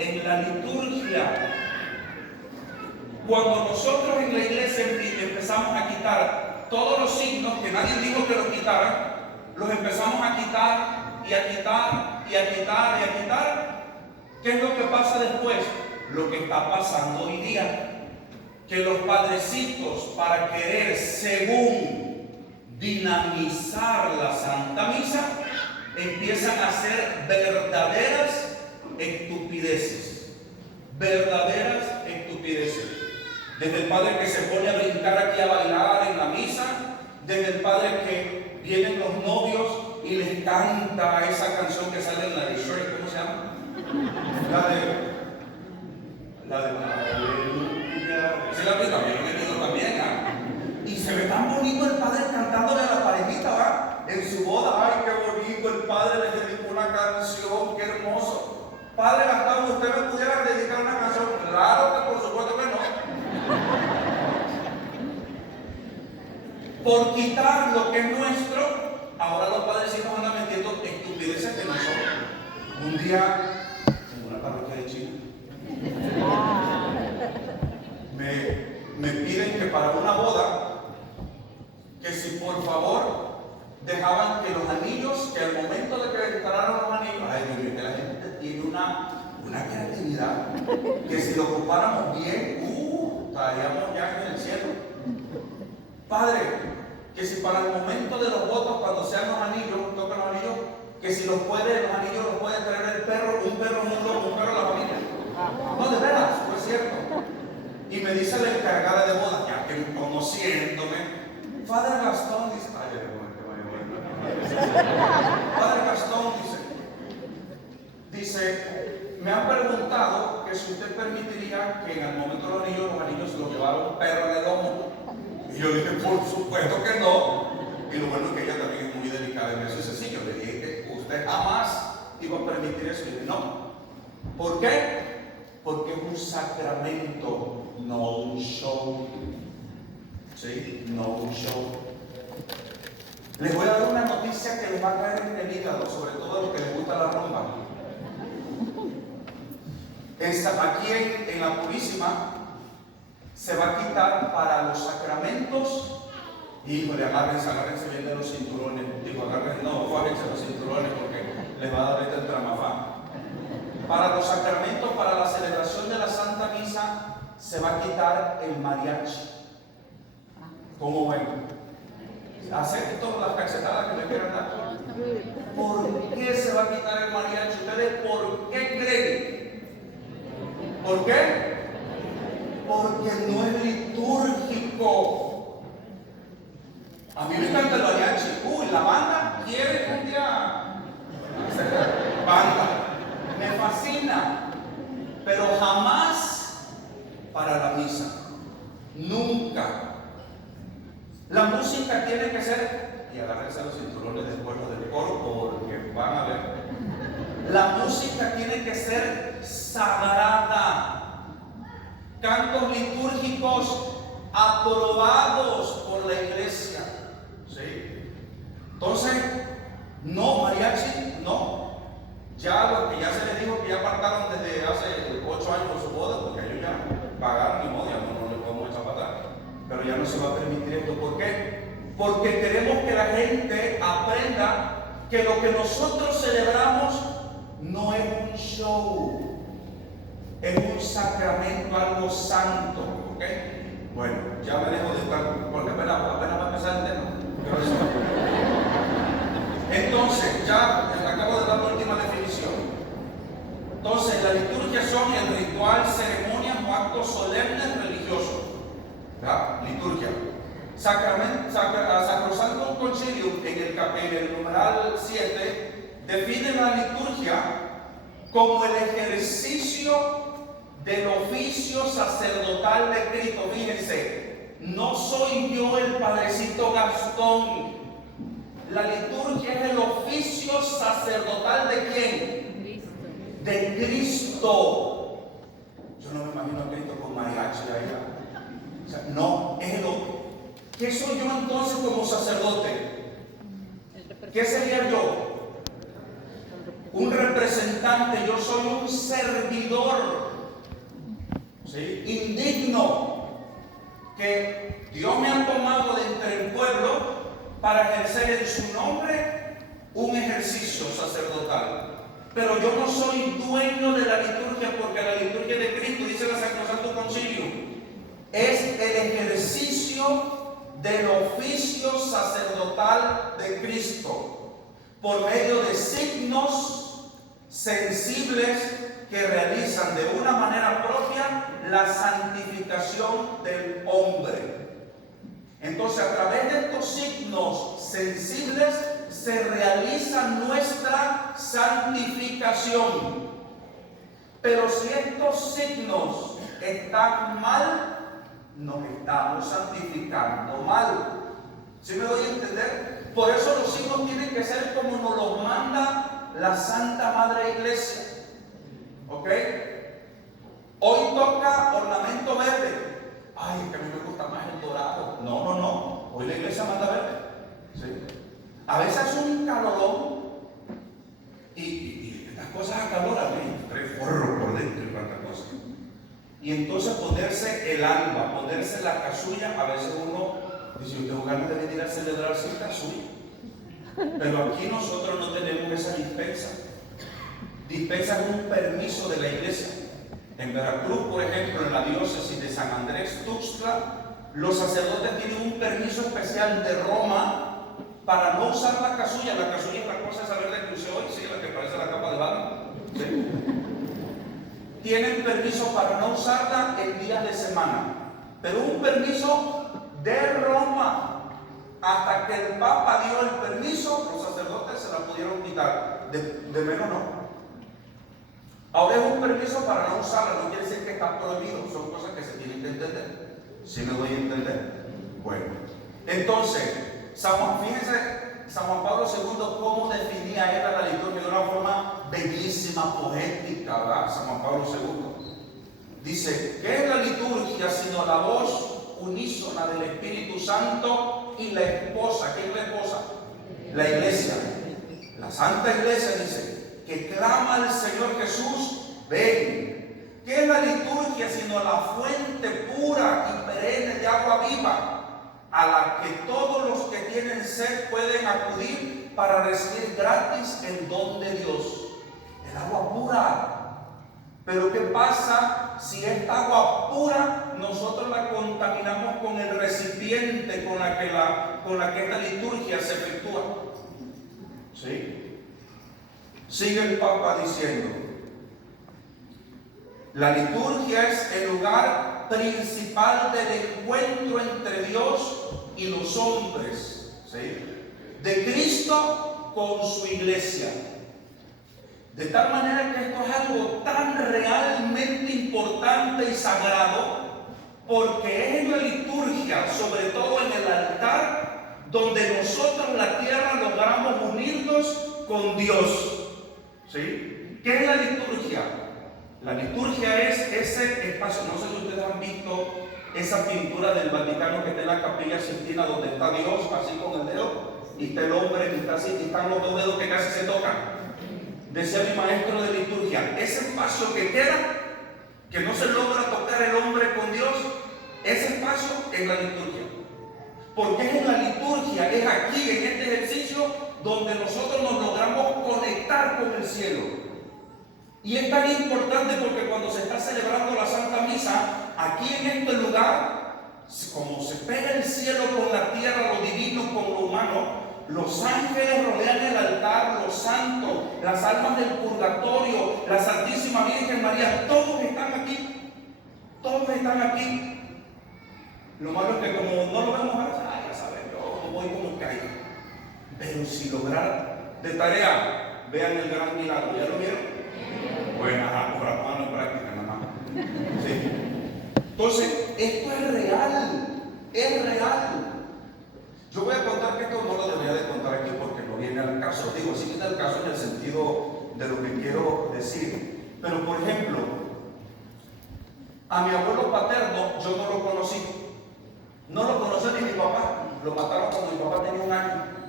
en la liturgia. Cuando nosotros en la iglesia empezamos a quitar todos los signos que nadie dijo que los quitaran, los empezamos a quitar y a quitar y a quitar y a quitar. ¿Qué es lo que pasa después? Lo que está pasando hoy día, que los padrecitos, para querer según dinamizar la Santa Misa, empiezan a hacer verdaderas estupideces. Verdaderas estupideces. Desde el padre que se pone a brincar aquí a bailar en la misa, desde el padre que vienen los novios y les canta esa canción que sale en la de Shrek, ¿cómo se llama? La de Aleluya. ¿Se la vi también? También, ¿ah? Y se ve tan bonito el padre cantándole a la parejita, ¿va? En su boda, ay, qué bonito, el padre le dedicó una canción, qué hermoso. Padre Gastón, ¿usted me pudiera dedicar una canción? Claro que por supuesto que no. Por quitar lo que es nuestro, ahora los padrecitos andan metiendo estupideces que no son. Un día, en una parroquia de China, me piden que para una boda, que si por favor dejaban que los anillos, que al momento de que le instalaron los anillos, ay Dios mío, que la gente tiene una creatividad, que si lo ocupáramos bien, estaríamos ya en el cielo. Padre, que si para el momento de los votos, cuando sean los anillos, toquen los anillos, que si los anillos los puede traer el perro, un perro de la familia. No, de veras, fue cierto. Y me dice la encargada de bodas, ya que conociéndome, Padre Gastón dice, Padre Gastón dice, me han preguntado que si usted permitiría que en el momento de los anillos los llevara un perro en el lomo. Y yo dije, por supuesto que no. Y lo bueno es que ella también es muy delicada en eso. Es sencillo, le dije que usted jamás iba a permitir eso. Y dije, no. ¿Por qué? Porque es un sacramento, no un show. ¿Sí? No un show. Les voy a dar una noticia que les va a caer en el hígado, sobre todo a los que les gusta la rumba. Aquí en la Purísima se va a quitar para los sacramentos. Híjole, agárrense bien de los cinturones. Fájense los cinturones porque les va a dar el tramafán. Para los sacramentos, para la celebración de la Santa Misa, se va a quitar el mariachi. ¿Cómo ven? ¿Acepten todas las cachetadas que le quieran dar? ¿Por qué se va a quitar el mariachi? ¿Ustedes por qué creen? ¿Por qué? Porque no es litúrgico. A mí me encanta el mariachi. La banda quiere un día banda. Me fascina. Pero jamás para la misa. Nunca. La música tiene que ser, y agárrense los cinturones después del coro porque van a ver. La música tiene que ser sagrada. Cantos litúrgicos aprobados por la iglesia. ¿Sí? Entonces, no, mariachi, no. Ya lo que ya se les dijo que ya apartaron desde hace 8 años su boda, porque ellos ya pagaron y modo, ya no les podemos echar para atrás. Pero ya no se va a permitir esto. ¿Por qué? Porque queremos que la gente aprenda que lo que nosotros celebramos no es un show, es un sacramento, algo santo. ¿Ok? Bueno, ya me dejo de estar, porque apenas va a empezar el tema. Entonces, ya acabo de dar la última definición. Entonces, la liturgia son el ritual, ceremonias o actos solemnes religiosos. ¿Ya? Liturgia. Sacrosanctum Concilium en el numeral 7 define la liturgia como el ejercicio del oficio sacerdotal de Cristo. Fíjense, no soy yo el padrecito Gastón. La liturgia es el oficio sacerdotal ¿de quién? Cristo. De Cristo. Yo no me imagino a Cristo con mariachi allá. O sea, no, es el otro. ¿Qué soy yo entonces como sacerdote? ¿Qué sería yo? un representante, yo soy un servidor, ¿sí?, indigno, que Dios me ha tomado de entre el pueblo para ejercer en su nombre un ejercicio sacerdotal. Pero yo no soy dueño de la liturgia, porque la liturgia de Cristo, dice el Sacrosanto Concilio, es el ejercicio del oficio sacerdotal de Cristo por medio de signos sensibles que realizan de una manera propia la santificación del hombre. Entonces, a través de estos signos sensibles se realiza nuestra santificación. Pero si estos signos están mal, nos estamos santificando mal. ¿Sí me doy a entender? Por eso los signos tienen que ser como nos los manda la Santa Madre Iglesia. ¿Ok? Hoy toca ornamento verde. Ay, que a mí me gusta más el dorado. No. Hoy la iglesia manda verde. ¿Sí? A veces es un calorón y estas cosas acaloran, trae forro por dentro y cuantas cosas. Y entonces ponerse el alba, ponerse la casulla, a veces uno dice, yo tengo ganas de venir a celebrar sin casulla. Pero aquí nosotros no tenemos esa dispensa. Dispensa es un permiso de la iglesia. En Veracruz, por ejemplo, en la diócesis de San Andrés Tuxtla, los sacerdotes tienen un permiso especial de Roma para no usar la casulla. La casulla es la cosa esa verde que usé hoy, sí, la que parece la capa de Batman. ¿Sí? Tienen permiso para no usarla en días de semana, pero un permiso de Roma. Hasta que el Papa dio el permiso, los sacerdotes se la pudieron quitar. De menos no. Ahora es un permiso para no usarla, no quiere decir que está prohibido, son cosas que se tienen que entender. ¿Sí me voy a entender? Bueno, entonces, fíjense, San Juan Pablo II, cómo definía él la liturgia de una forma bellísima, poética, ¿verdad? San Juan Pablo II. Dice, ¿qué es la liturgia sino la voz unísona del Espíritu Santo y la esposa? ¿Qué es la esposa? La iglesia. La Santa Iglesia dice, que clama al Señor Jesús, ven. ¿Qué es la liturgia sino la fuente pura y perenne de agua viva, a la que todos los que tienen sed pueden acudir para recibir gratis el don de Dios? El agua pura. Pero ¿qué pasa si esta agua pura nosotros la contaminamos con el recipiente con la que esta liturgia se efectúa? ¿Sí? Sigue el Papa diciendo, la liturgia es el lugar principal del encuentro entre Dios y los hombres, ¿sí?, de Cristo con su iglesia. De tal manera que esto es algo tan realmente importante y sagrado, porque es en la liturgia, sobre todo en el altar, donde nosotros en la tierra logramos unirnos con Dios. ¿Sí? ¿Qué es la liturgia? La liturgia es ese espacio. No sé si ustedes han visto esa pintura del Vaticano que está en la Capilla Sixtina, donde está Dios así con el dedo, y está el hombre que está así, y están los dos dedos que casi se tocan. Decía mi maestro de liturgia, ese espacio que queda, que no se logra tocar el hombre con Dios, ese espacio es la liturgia. Porque es en la liturgia, es aquí, en este ejercicio, donde nosotros nos logramos conectar con el cielo. Y es tan importante porque cuando se está celebrando la Santa Misa, aquí en este lugar, como se pega el cielo con la tierra, lo divino con lo humano, los ángeles rodean el altar, los santos, las almas del purgatorio, la Santísima Virgen María, todos están aquí. Todos están aquí. Lo malo es que como no lo vemos a veces, ya saben, yo voy como caiga. Pero si lograr de tarea, vean el gran milagro. ¿Ya lo vieron? Bueno, ahora pongan en práctica nada más. Sí. Entonces, esto es real. Es real. Yo voy a contar que esto no lo debería de contar aquí porque no viene al caso. Digo, sí viene al caso en el sentido de lo que quiero decir. Pero, por ejemplo, a mi abuelo paterno yo no lo conocí. No lo conocí ni mi papá. Lo mataron cuando mi papá tenía 1 año.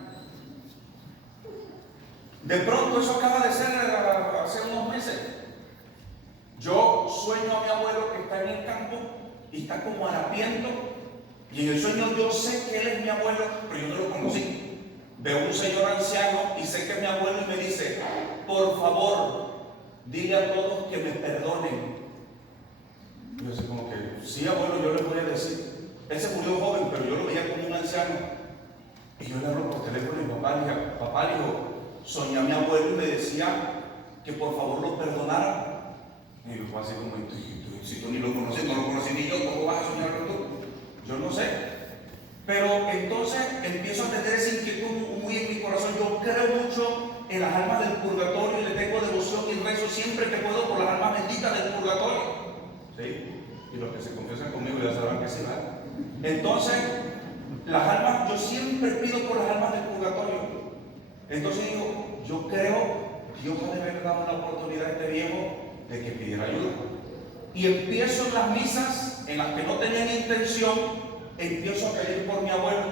De pronto, eso acaba de ser hace unos meses. Yo sueño a mi abuelo que está en el campo y está como harapiento. Y en el sueño yo sé que él es mi abuelo, pero yo no lo conocí. Veo un señor anciano y sé que es mi abuelo y me dice: por favor, dile a todos que me perdonen. Y yo sé como que, sí, abuelo, yo le voy a decir. Él se murió joven, pero yo lo veía como un anciano. Y yo le hablo por teléfono y papá, le digo, soñé a mi abuelo y me decía que por favor lo perdonara. Y yo fue así como, si tú ni lo conoces, no lo conocí ni yo, ¿cómo vas a soñar con tú? Yo no sé. Pero entonces empiezo a tener esa inquietud muy en mi corazón. Yo creo mucho en las almas del purgatorio y le tengo devoción y rezo siempre que puedo por las almas benditas del purgatorio. ¿Sí? Y los que se confiesan conmigo ya sabrán que sí, ¿verdad? Entonces, las almas, yo siempre pido por las almas del purgatorio. Entonces digo, yo creo que Dios ha de haber dado una oportunidad a este viejo de que pidiera ayuda. Y empiezo en las misas en las que no tenían intención, empiezo a pedir por mi abuelo.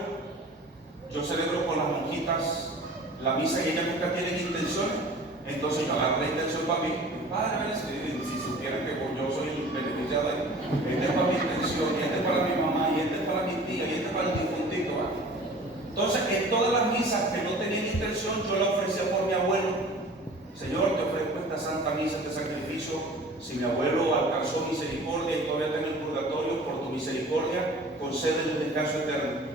Yo celebro con las monjitas la misa y ellas nunca tienen intención. Entonces yo agarro la intención para mí. Padre, si supieran que yo soy el beneficiado, este es para mi intención, y este es para mi mamá, y este es para mi tía, y este es para el difuntito. Entonces, en todas las misas que no tenían intención, yo la ofrecía por mi abuelo. Señor, te ofrezco esta santa misa, este sacrificio. Si mi abuelo alcanzó misericordia y todavía está en el purgatorio, por tu misericordia, concédele el descanso eterno.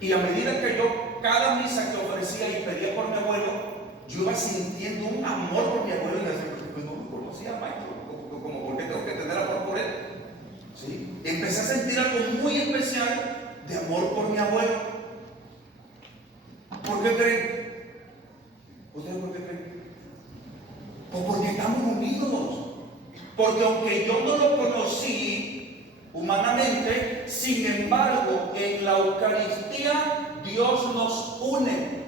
Y a medida que yo, cada misa que ofrecía y pedía por mi abuelo, yo iba sintiendo un amor por mi abuelo y decía, pues no me conocía, maestro, como porque tengo que tener amor por él. ¿Sí? Empecé a sentir algo muy especial de amor por mi abuelo. ¿Por qué creen? ¿Ustedes por qué creen? Pues porque estamos unidos. Porque aunque yo no lo conocí humanamente, sin embargo, en la Eucaristía Dios nos une.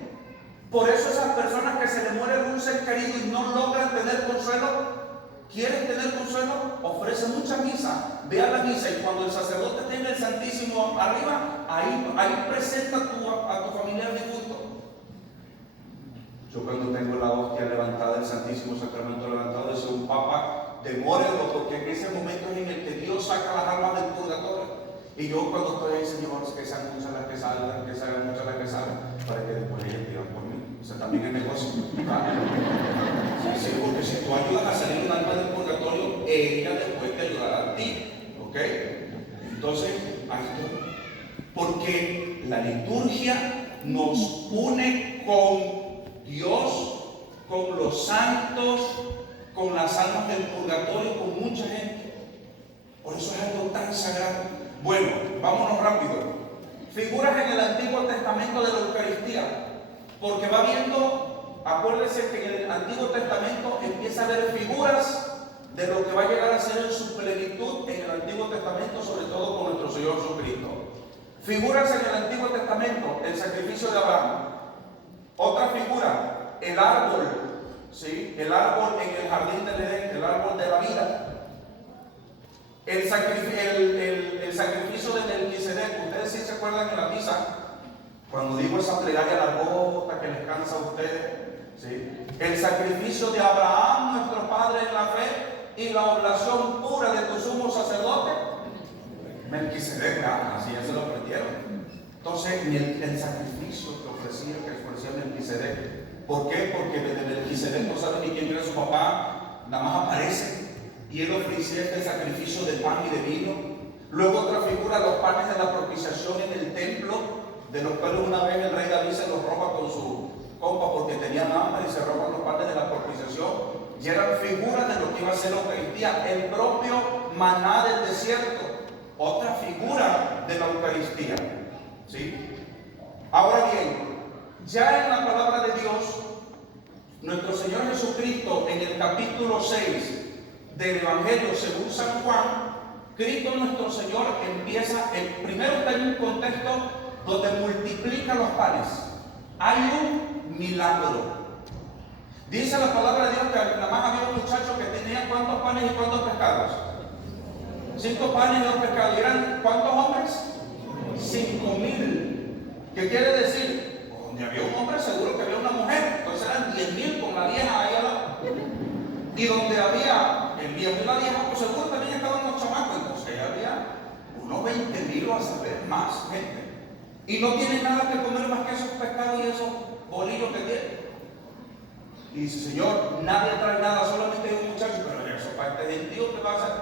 Por eso esas personas que se les muere un ser querido y no logran tener consuelo, quieren tener consuelo, ofrece mucha misa. Ve a la misa y cuando el sacerdote tenga el Santísimo arriba, ahí presenta a tu familiar difunto. Yo cuando tengo la hostia levantada, el Santísimo Sacramento levantado, dice un papa, demórelo, porque en ese momento es en el que Dios saca las almas del purgatorio. Y yo cuando estoy ahí, Señor, que sean muchas las que salgan, que salgan muchas las que salgan, para que después ellas pidan por mí. O sea, también es negocio. Sí, porque si tú ayudas a salir un alma del purgatorio, ella después te ayudará a ti. ¿Ok? Entonces, ahí estoy. Porque la liturgia nos une con Dios, con los santos, con las almas del purgatorio, con mucha gente. Por eso es algo tan sagrado. Bueno, vámonos rápido. Figuras en el Antiguo Testamento de la Eucaristía. Porque va viendo, acuérdense que en el Antiguo Testamento empieza a haber figuras de lo que va a llegar a ser en su plenitud en el Antiguo Testamento, sobre todo con nuestro Señor Jesucristo. Figuras en el Antiguo Testamento, el sacrificio de Abraham. Otra figura, el árbol, ¿sí? El árbol en el jardín del Edén, el árbol de la vida. El sacrificio de Melquisedec. Ustedes sí se acuerdan en la misa, cuando digo esa plegaria largota que les cansa a ustedes, ¿sí? El sacrificio de Abraham, nuestro padre en la fe, y la oblación pura de tu sumo sacerdote, Melquisedec, así ya se lo aprendieron. Entonces, el sacrificio que ofrecía Melquisedec. ¿Por qué? Porque desde Melquisedec no sabe ni quién era su papá, nada más aparece. Y él ofrecía este sacrificio de pan y de vino. Luego otra figura, los panes de la propiciación en el templo, de los cuales una vez el rey David se los roba con su copa porque tenían hambre y se roban los panes de la propiciación. Y eran figuras de lo que iba a ser la Eucaristía, el propio maná del desierto. Otra figura de la Eucaristía. ¿Sí? Ahora bien, ya en la palabra de Dios, nuestro Señor Jesucristo, en el capítulo 6 del Evangelio según San Juan, Cristo nuestro Señor empieza, primero está en un contexto donde multiplica los panes. Hay un milagro. Dice la palabra de Dios que nada más había un muchacho que tenía ¿cuántos panes y cuántos pescados? 5 panes y 2 pescados. ¿Y eran cuántos hombres? 5,000. ¿Qué quiere decir? donde había un hombre seguro que había una mujer, entonces eran 10,000 con la vieja ahí al lado. Y donde había el viejo y la vieja, pues seguro también estaban los chamacos, entonces ahí había unos 20,000 o a saber más gente. Y no tienen nada que comer más que esos pescados y esos bolillos que tienen. Y dice, Señor, nadie trae nada, solamente hay un muchacho, pero eso para este gentío, ¿qué va a hacer?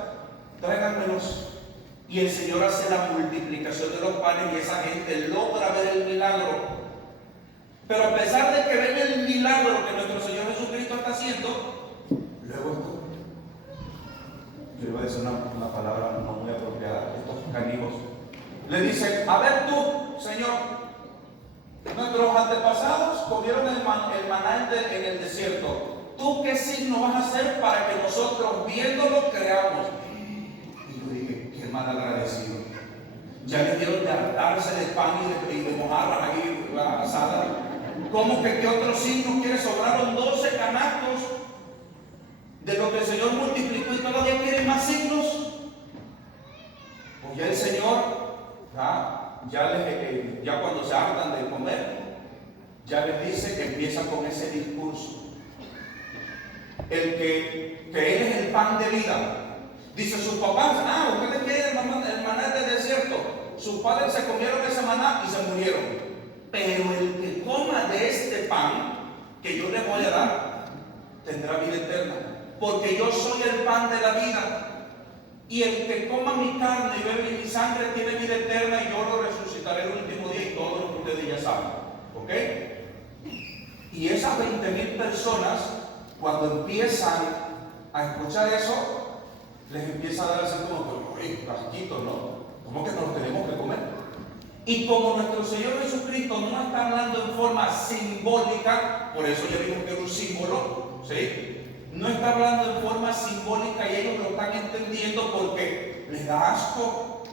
Tráiganmelos. Y el Señor hace la multiplicación de los panes y esa gente logra ver el milagro. Pero a pesar de que ven el milagro que nuestro Señor Jesucristo está haciendo, luego esto, yo iba a decir una palabra no muy apropiada, estos canijos, le dicen, a ver tú, Señor, nuestros antepasados comieron el maná en el desierto. ¿Tú qué signo vas a hacer para que nosotros viéndolo creamos? Y yo dije, qué mal agradecido. Ya les dieron de hartarse de pan y de mojarras ahí asada. ¿Cómo que qué otro signo quiere? Sobraron 12 canastos de lo que el Señor multiplicó y todavía quieren más signos. Pues ya el Señor ya cuando se hartan de comer, ya les dice que empieza con ese discurso. Que Él es el pan de vida. Dice sus papás, ustedes quieren el maná del desierto. Sus padres se comieron ese maná y se murieron. Pero el que coma de este pan que yo le voy a dar, tendrá vida eterna. Porque yo soy el pan de la vida. Y el que coma mi carne y bebe mi sangre tiene vida eterna y yo lo resucitaré el último día y todo lo que ustedes ya saben. ¿Ok? Y esas 20,000 personas, cuando empiezan a escuchar eso, les empieza a dar así como que, casquitos, ¿no? ¿Cómo que nos tenemos que comer? Y como nuestro Señor Jesucristo no está hablando en forma simbólica, por eso ya vimos que era un símbolo, ¿sí? No está hablando en forma simbólica y ellos lo están entendiendo porque les da asco.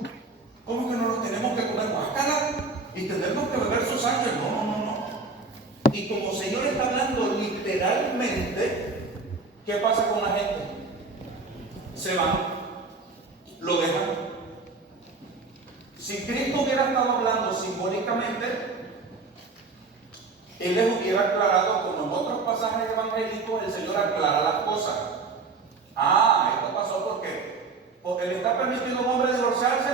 ¿Cómo que no los tenemos que comer? Guácala y tenemos que beber su sangre. No. Y como el Señor está hablando literalmente, ¿qué pasa con la gente? Se van, lo dejan. Si Cristo hubiera estado hablando simbólicamente, Él les hubiera aclarado, como en otros pasajes evangélicos, el Señor aclara las cosas. Esto pasó porque ¿le está permitiendo a un hombre divorciarse?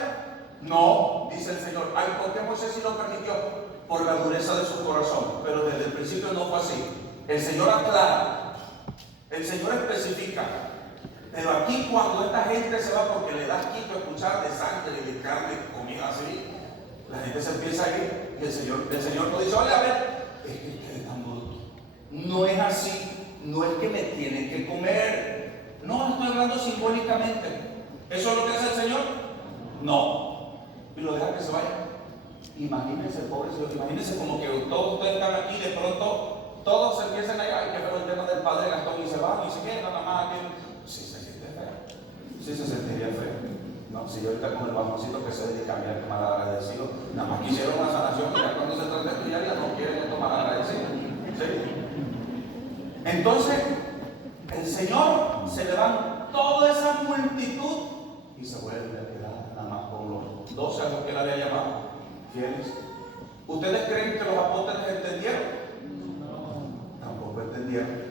No, dice el Señor. ¿Por qué Moisés sí lo permitió? Por la dureza de su corazón. Pero desde el principio no fue así. El Señor aclara, el Señor especifica. Pero aquí cuando esta gente se va porque le da quito escuchar de sangre y de carne, comida así, la gente se empieza a ir y el Señor no dice, oye, a ver, es que ustedes están brutos. No es así, no es que me tienen que comer. No, estoy hablando simbólicamente. ¿Eso es lo que hace el Señor? No. Y lo deja que se vaya. Imagínense, pobre Señor, imagínense como que todos ustedes están aquí y de pronto todos se empiezan allá y que veo el tema del Padre Gastón y se van y se quedan nada más aquí. Sí se siente feo. Sí se sentiría feo. No, si yo ahorita con el bajoncito que se dedica a mirar que mal agradecido, nada más quisieron una sanación y ya cuando se trata de estudiar ya no quieren esto mal agradecido. ¿Sí? Entonces, el Señor se levanta toda esa multitud y se vuelve a quedar nada más con los 12 a los que él había llamado fieles. ¿Ustedes creen que los apóstoles entendieron? No, tampoco entendieron.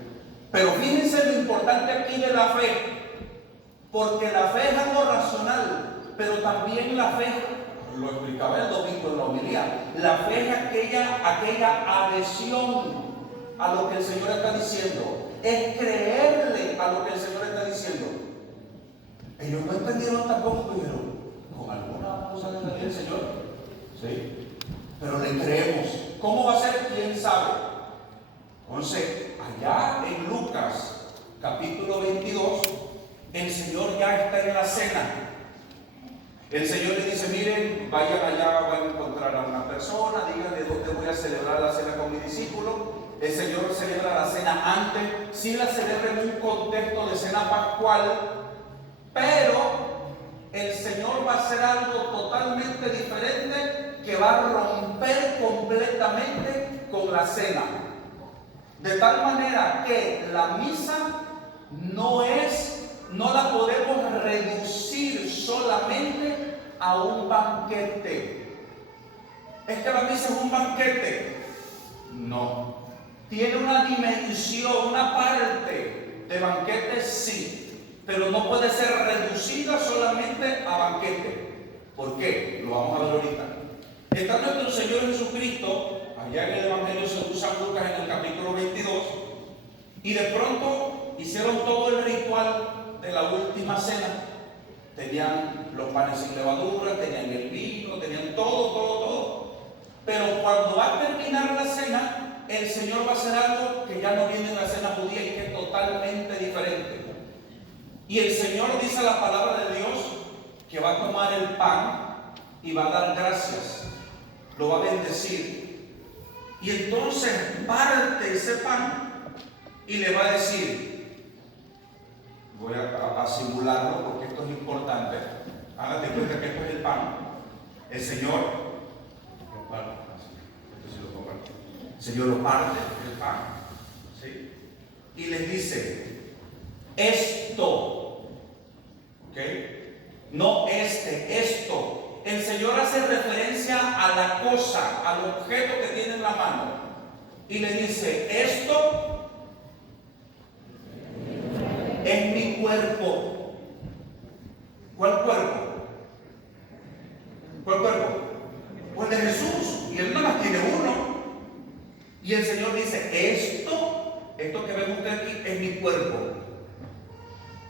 Pero fíjense lo importante aquí de la fe. Porque la fe es algo racional, pero también la fe, lo explicaba el domingo en la homilía, la fe es aquella adhesión a lo que el Señor está diciendo, es creerle a lo que el Señor está diciendo. Ellos no entendieron tampoco, pero con alguna cosa le entendía el Señor, ¿sí? Pero le creemos. ¿Cómo va a ser? ¿Quién sabe? Entonces, allá en Lucas, capítulo 22, el Señor ya está en la cena. El Señor le dice, miren, vayan allá, van a encontrar a una persona, díganle dónde voy a celebrar la cena con mi discípulo. El Señor celebra la cena antes, sí la celebra en un contexto de cena pascual, pero el Señor va a hacer algo totalmente diferente que va a romper completamente con la cena. De tal manera que la misa no la podemos reducir solamente a un banquete. Es que la misa es un banquete. No. Tiene una dimensión, una parte de banquete, sí, pero no puede ser reducida solamente a banquete. ¿Por qué? Lo vamos a ver ahorita. Está nuestro Señor Jesucristo, allá en el Evangelio según San Lucas, en el capítulo 22, y de pronto hicieron todo el ritual de la última cena. Tenían los panes sin levadura, tenían el vino, tenían todo. Pero cuando va a terminar la cena, el Señor va a hacer algo que ya no viene en la cena judía y que es totalmente diferente. Y el Señor dice la palabra de Dios que va a tomar el pan y va a dar gracias, lo va a bendecir. Y entonces parte ese pan y le va a decir, voy a simularlo porque esto es importante. Hágate cuenta que esto es el pan. El Señor lo parte el pan, ¿sí? Y les dice, esto, ¿ok? No esto. El Señor hace referencia a la cosa, al objeto que tiene en la mano. Y le dice, esto es mi cuerpo. ¿Cuál cuerpo? ¿Cuál cuerpo? Pues de Jesús. Y él nada más tiene uno. Y el Señor dice, esto que ven ustedes aquí es mi cuerpo.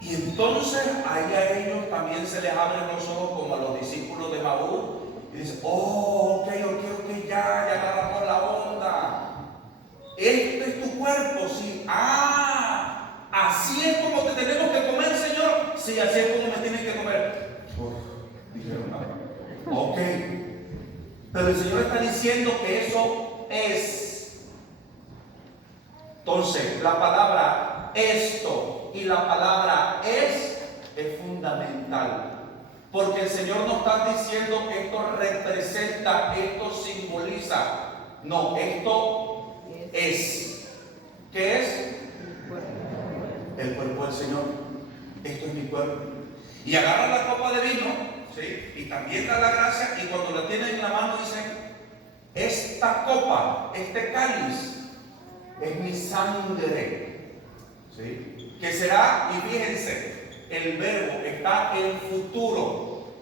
Y entonces ahí a ellos también se les abren los ojos como a los discípulos de Maús. Y dicen, ok, ya agarramos la onda. Este es tu cuerpo, sí. Así es como te tenemos que comer, Señor. Sí, así es como me tienes que comer. Dijeron nada. Ok. Pero el Señor está diciendo que eso es. Entonces, la palabra esto y la palabra es fundamental. Porque el Señor no está diciendo que esto representa, esto simboliza. No, esto es. ¿Qué es? El cuerpo del Señor. Esto es mi cuerpo. Y agarra la copa de vino, ¿sí? Y también da la gracia. Y cuando la tienen en la mano dicen, esta copa, este cáliz, es mi sangre, ¿sí? Que será, y fíjense, el verbo está en futuro.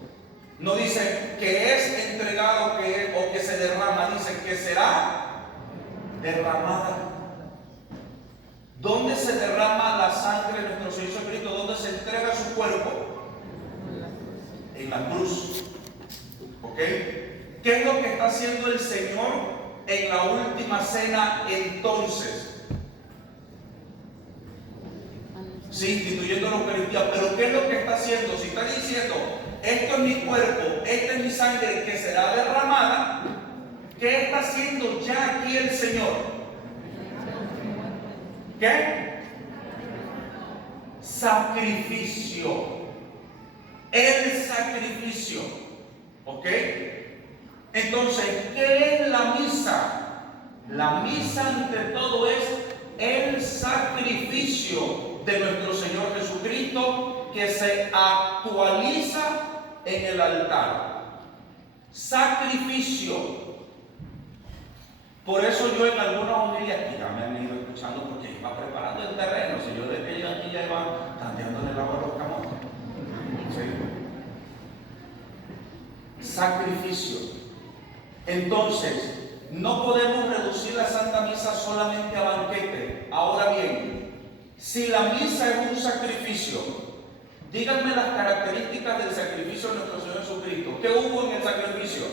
No dice que es entregado o que se derrama, dice que será derramada. ¿Dónde se derrama la sangre de nuestro Señor Jesucristo? ¿Dónde se entrega su cuerpo? En la cruz. ¿Ok? ¿Qué es lo que está haciendo el Señor en la última cena entonces? Sí, instituyendo la Eucaristía. Pero ¿qué es lo que está haciendo? Si está diciendo, esto es mi cuerpo, esta es mi sangre que será derramada, ¿qué está haciendo ya aquí el Señor? ¿Qué? Sacrificio. El sacrificio. ¿Ok? Entonces, ¿qué es la misa? La misa ante todo es el sacrificio de nuestro Señor Jesucristo que se actualiza en el altar. Sacrificio. Por eso yo en algunas homilías que ya me han ido escuchando porque iba preparando el terreno, si yo desde que llegué aquí ya iba tanteando el agua a los camotes. ¿Sí? Sacrificio. Entonces, no podemos reducir la Santa Misa solamente a banquete. Ahora bien, si la misa es un sacrificio, díganme las características del sacrificio de nuestro Señor Jesucristo. ¿Qué hubo en el sacrificio?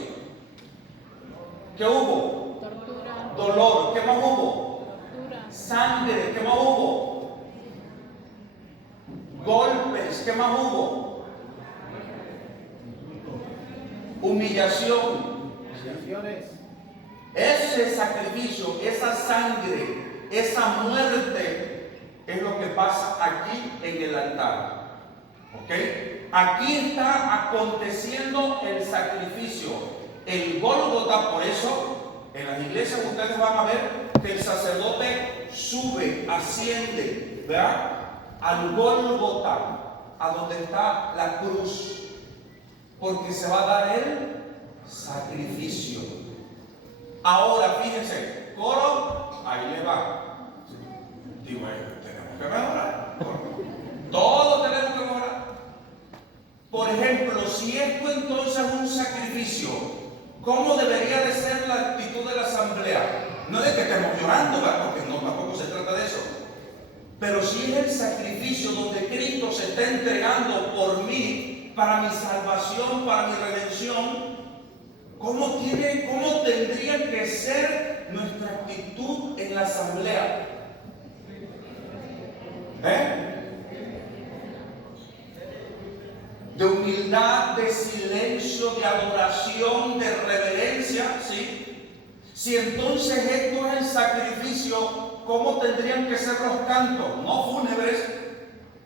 ¿Qué hubo? Tortura. Dolor. ¿Qué más hubo? Tortura. Sangre. ¿Qué más hubo? Golpes. ¿Qué más hubo? Humillación. Ese sacrificio, esa sangre, esa muerte es lo que pasa aquí en el altar. ¿Ok? Aquí está aconteciendo el sacrificio, el Gólgota. Por eso en las iglesias ustedes van a ver que el sacerdote sube, asciende, ¿verdad?, al Gólgota, a donde está la cruz, porque se va a dar el sacrificio. Ahora fíjense, coro, ahí le va. ¿Sí? Digo, tenemos que mejorar. Todos tenemos que mejorar. Por ejemplo, si esto entonces es un sacrificio, ¿cómo debería de ser la actitud de la asamblea? No de que estemos llorando, ¿verdad? Porque no, tampoco se trata de eso. Pero si es el sacrificio donde Cristo se está entregando por mí, para mi salvación, para mi redención, ¿cómo tendría que ser nuestra actitud en la asamblea? De humildad, de silencio, de adoración, de reverencia, ¿sí? Si entonces esto es el sacrificio, ¿cómo tendrían que ser los cantos? No fúnebres.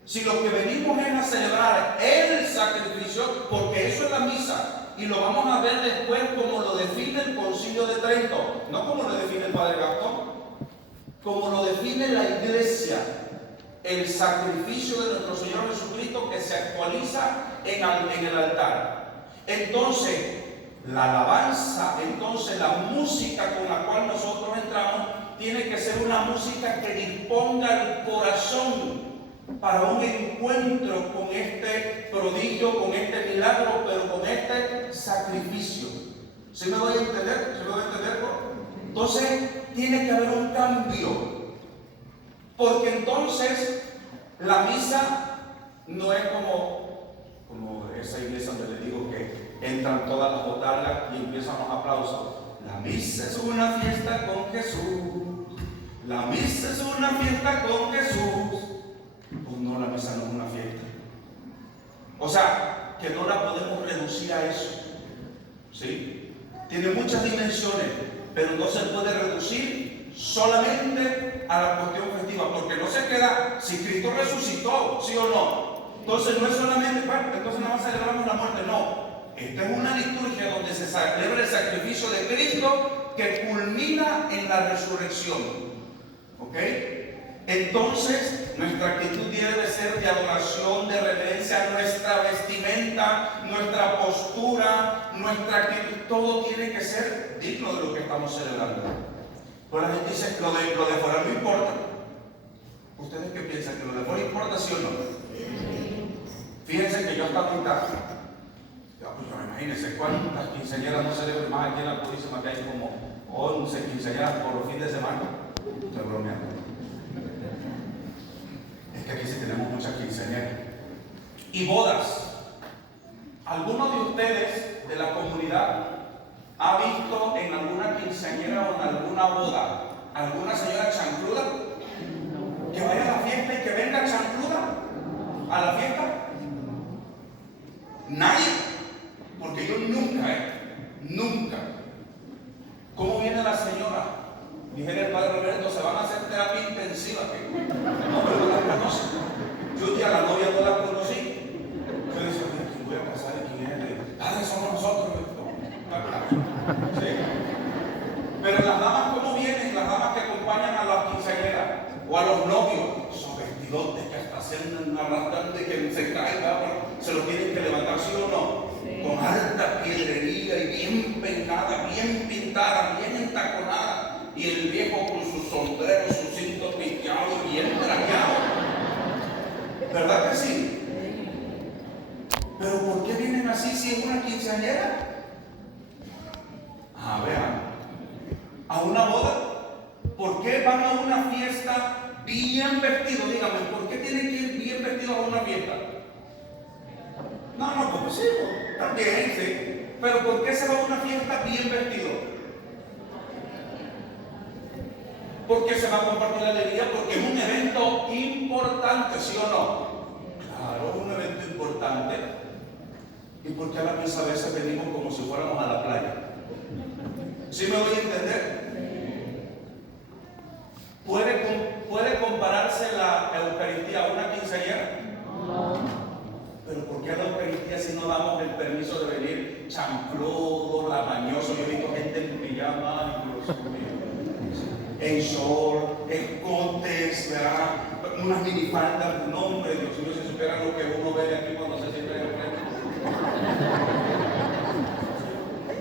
Si lo que venimos es a celebrar el sacrificio, porque eso es la misa, y lo vamos a ver después como lo define el Concilio de Trento, no como lo define el Padre Gastón, como lo define la Iglesia, el sacrificio de nuestro Señor Jesucristo que se actualiza en el altar. Entonces, la alabanza, entonces la música con la cual nosotros entramos, tiene que ser una música que disponga el corazón para un encuentro con este prodigio, con este milagro, pero con este sacrificio. ¿Sí me voy a entender? ¿Sí me voy a entender? Entonces, tiene que haber un cambio. Porque entonces, la misa no es como esa iglesia donde le digo que entran todas las botargas y empiezan los aplausos. La misa es una fiesta con Jesús. La misa es una fiesta con Jesús. Pues no, la misa no es una fiesta. O sea, que no la podemos reducir a eso. ¿Sí? Tiene muchas dimensiones, pero no se puede reducir solamente a la cuestión festiva, porque no se queda, si Cristo resucitó, ¿sí o no? Entonces no es solamente, bueno, entonces nada más celebramos la muerte, no. Esta es una liturgia donde se celebra el sacrificio de Cristo que culmina en la resurrección. ¿Ok? Entonces, nuestra actitud debe ser de adoración, de reverencia, nuestra vestimenta, nuestra postura, nuestra actitud, todo tiene que ser digno de lo que estamos celebrando. Pues la gente dice, lo de fuera no importa. ¿Ustedes qué piensan? ¿Que lo de fuera importa, sí o no? Fíjense que yo estaba en casa. Imagínense cuántas quinceañeras no celebran más aquí en la Purísima, que hay como 11 quinceañeras por los fines de semana. Estoy bromeando. Es que aquí sí tenemos muchas quinceañeras. Y bodas. ¿Alguno de ustedes de la comunidad ha visto en alguna quinceañera o en alguna boda alguna señora chancluda? Que vaya a la fiesta y que venga chancluda a la fiesta. Nadie. Porque yo nunca. ¿Cómo viene la señora? Dijera el padre Roberto, se van a hacer terapia intensiva. No, pero no la conoce. Yo ya la novia no la conocí. Yo decía, ¿quién voy a casar y quién es? Padre, somos nosotros. Sí. Pero las damas, ¿cómo vienen? Las damas que acompañan a las quinceañeras o a los novios. Esos vestidotes que hasta hacen arrastrando y que se caen, se los tienen que levantar, ¿sí o no? Con alta piedrería y bien peinada, bien pintada, bien entaconada, y el viejo con sus sombreros, sus cintos piqueados y bien trajeado. ¿Verdad que sí? Pero ¿por qué vienen así si es una quinceañera? Vean, a una boda. ¿Por qué van a una fiesta bien vestidos? Díganme, ¿por qué tienen que ir bien vestidos a una fiesta? No, pues sí, también, sí. Pero ¿por qué se va a una fiesta bien vestido? Porque se va a compartir la alegría, porque es un evento importante, ¿sí o no? Claro, es un evento importante. ¿Y por qué a la misa a veces venimos como si fuéramos a la playa? ¿Sí me voy a entender? ¿Puede compararse la Eucaristía a una quinceañera? No. Pero ¿por qué a la Eucaristía si no damos el permiso de venir chancludo, lamañoso? Yo he visto gente en pijama, en short, escotes, ¿verdad? Unas minifaldas. No, hombre, Dios mío, si supieran lo que uno ve aquí cuando se siente en el frente.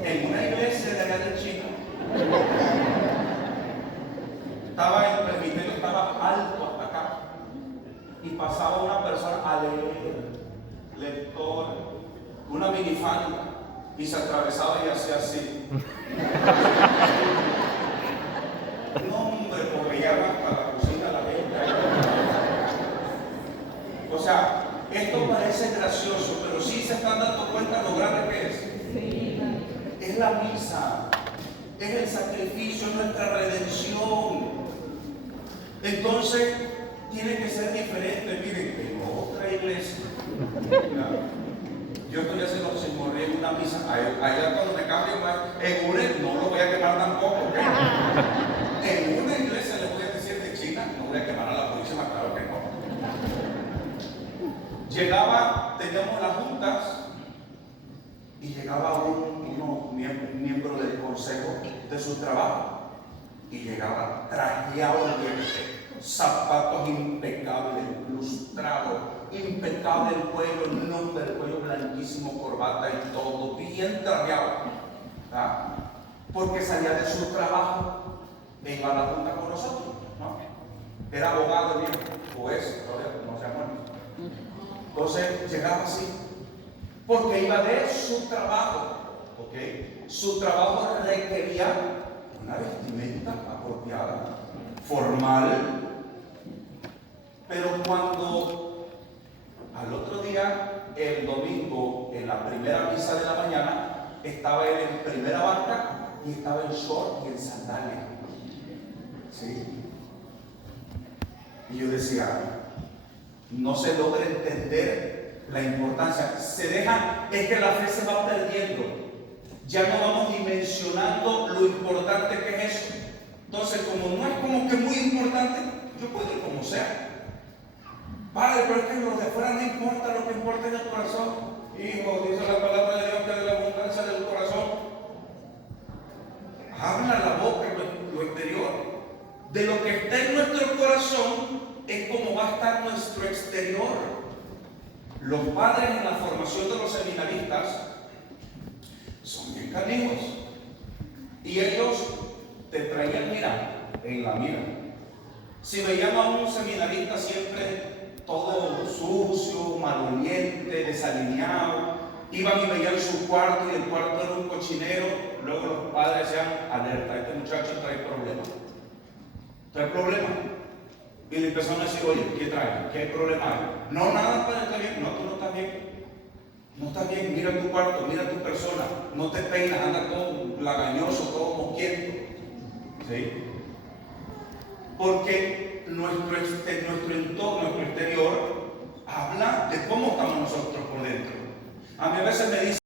En una iglesia de allá de China. lector, una minifalda, y se atravesaba y hacía así. No, hombre, porque ya van para la cocina la gente. O sea, esto parece gracioso, pero sí se están dando cuenta lo grande que es. Es la misa, es el sacrificio, es nuestra redención. Entonces, tiene que ser diferente. Miren, en otra iglesia, yo estoy haciendo chismorreo en una misa. Allá cuando me cambio, en una no lo voy a quemar tampoco. ¿Okay? En una iglesia les voy a decir de China, no voy a quemar a la purísima, claro que no. Llegaba, teníamos las juntas, y llegaba un miembro del consejo de su trabajo, y llegaba trajeado de zapatos impecables, lustrados, impecable el cuello, el nombre del cuello blanquísimo, corbata y todo, bien trajeado, ¿verdad? Porque salía de su trabajo e iba a la junta con nosotros, ¿no? Era abogado bien, o es, todavía no se ha muerto. Entonces llegaba así, porque iba de su trabajo, ¿ok? Su trabajo requería una vestimenta apropiada, formal, pero cuando al otro día, el domingo, en la primera misa de la mañana, estaba él en primera banca y estaba en short y en sandalia. ¿Sí? Y yo decía, no se logra entender la importancia. Se deja, es que la fe se va perdiendo. Ya no vamos dimensionando lo importante que es eso. Entonces, como no es como que muy importante, yo puedo ir como sea. Padre, pero es que los de afuera no importa, lo que importa es el corazón. Hijo, dice la palabra de Dios que de la abundancia del corazón habla la boca, lo exterior. De lo que está en nuestro corazón es como va a estar nuestro exterior. Los padres en la formación de los seminaristas son bien canijos. Y ellos te traían, mira, en la mira. Si veían a un seminarista siempre todo sucio, maloliente, desalineado, iban y veían su cuarto y el cuarto era un cochinero, luego los padres decían, alerta, este muchacho trae problemas. Trae problemas. Y le empezaron a decir, oye, ¿qué trae? ¿Qué problema hay? No, nada, padre, está bien. No, tú no estás bien. No estás bien, mira tu cuarto, mira tu persona, no te peinas, anda todo lagañoso, todo mosquiento. ¿Sí? Porque nuestro entorno, nuestro exterior, habla de cómo estamos nosotros por dentro. A mí a veces me dicen,